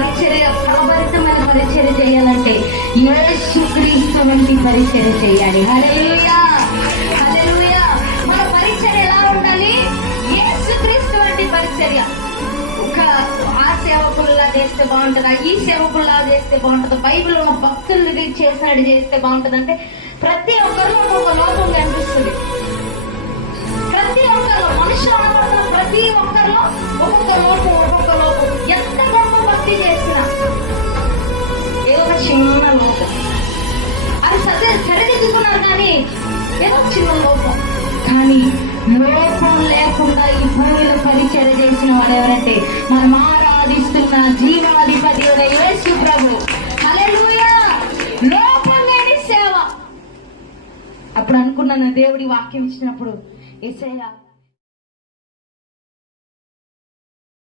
పరిచర్య, ఫలభరితమైన పరిచర్య చేయాలంటే యేసుక్రీస్తు వంటి పరిచర్య చేయాలి. హల్లెలూయా, హల్లెలూయా. మన పరిచర్య ఎలా ఉండాలి? యేసుక్రీస్తు వంటి పరిచర్య. ఒక ఆ సేవకుల్లా చేస్తే బాగుంటుందా, ఈ సేవకుల్లా చేస్తే బాగుంటుందా, బైబిల్ భక్తులు చేసినట్టు చేస్తే బాగుంటుంది అంటే ప్రతి ఒక్కరిలో ఒక్కొక్క లోపం కనిపిస్తుంది. ప్రతి ఒక్కరిలో మనుషులు అనబడుతున్న ప్రతి ఒక్కరిలో ఒక్కొక్క లోపం, ఒక్కొక్క లోపం. ఎంత గొప్ప భక్తి చేసినా ఏదో ఒక చిన్న లోపం. అది సరిదిద్దుకున్నారు కానీ ఏదో చిన్న లోపం. కానీ లోపం లేకుండా ఈ భూమిలో పరిచర్య చేసిన వాడు ఎవరంటే మనం ఆరాధిస్తున్న జీవాధిపతి యేసు ప్రభు. హల్లెలూయా. లోపం లేని సేవ. అప్పుడు అనుకున్నాను, దేవుడి వాక్యం ఇచ్చినప్పుడు యేసయ్యా